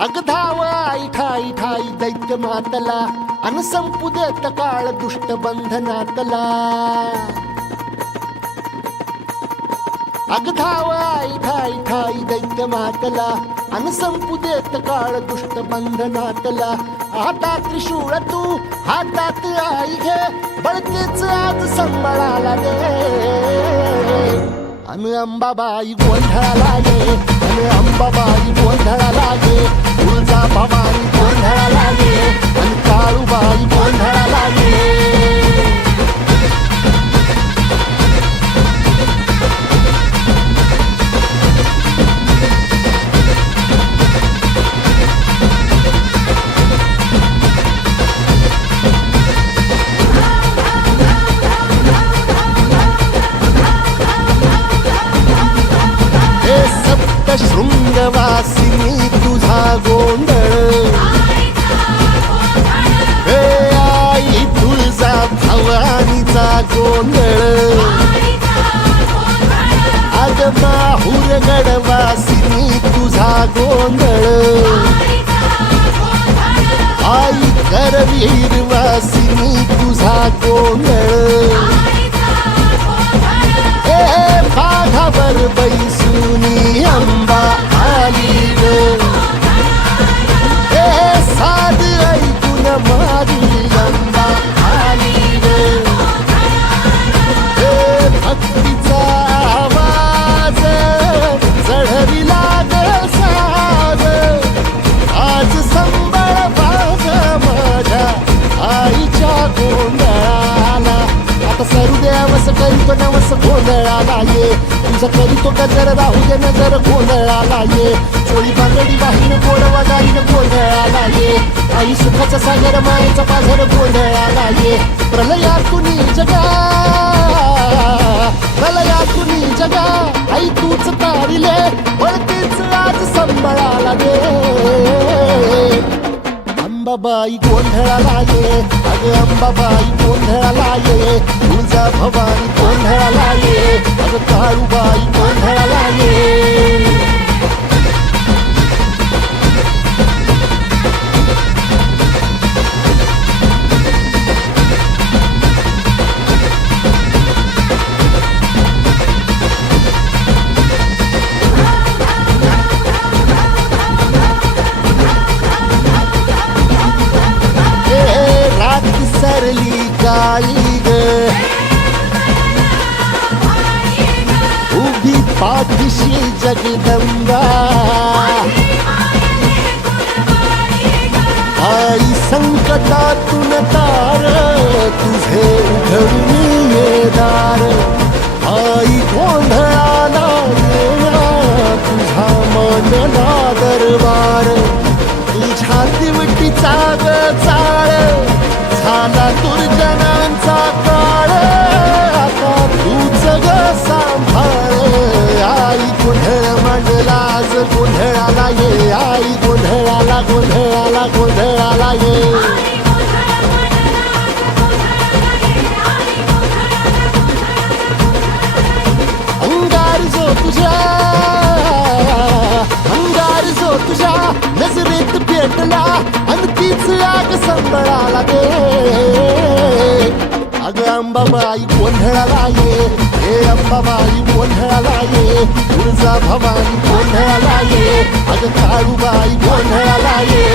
अग धाव आई ठाई ठाई दैत्य मातला अन संपू देत काळ दुष्ट बंधनातला. अग धाव आई ठाई ठाई दैत्य मातला अन संपू देत काळ दुष्ट बंधनातला. हातात त्रिशूळ तू हातात आई घे बळतेच आज संबळाला दे. अन अंबाबाई गोंधळाला ये अन अंबाबाई गोंधळाला ये. तुळजा भवानी गोंधळाला ये अन काळूबाई गोंधळाला ये. शृंगवासिनी तुझा गोंधळ हे आई तुळजा भवानीचा गोंधळ. अग माहूर गडवासिनी तुझा गोंधळ आई करवीर वासिनी तुझा गोंधळ. पाघावर बैसुनी अंबा आली ग साध ऐकून माझी अंबा आली ग. भक्तीचा आवाज चढविला ग साग आज संबळ बाज माझ्या आईच्या गोंधळाला. आता सरू देवस करीतो नवस गोंधळाला ये. तुझं करीतो गजर राहू दे नजर गोंधळाला ये. चोळी बांगडी वाहीन गोडवा गाईन गोंधळाला ये. आई सुखाचा सागर मायेचा पाझर गोंधळाला ये. प्रलयातुनी जगा प्रलयातुनी जगा आई तूच तारिले वळतीच आज संबळाला दे. अंबाबाई गोंधळाला ये अग अंबाबाई गोंधळाला ये. तुळजा भवानी गोंधळाला ये अग काळूबाई गोंधळाला ये. सरली काळी ग उभी पाठीशी जगदंबा. आई संकटातून तार तुझे उघडून ये दार. आई गोंधळाला येणार तुझा मनला दरबार. तुझ्या दिवटीचा ग चाळ झाला दुर्जनांचा काळ आता तूच ग सांभाळ. आई गोंधळ मांडला आज गोंधळाला ये आई गोंधळाला गोंधळाला गोंधळाला ये. अंगार जो तुझ्या नजरेत पेटला अन तीच आग संबळाला दे. अग अंबाबाई गोंधळाला ये हे अंबाबाई गोंधळाला ये. तुळजा भवानी गोंधळाला ये अग काळूबाई गोंधळाला ये.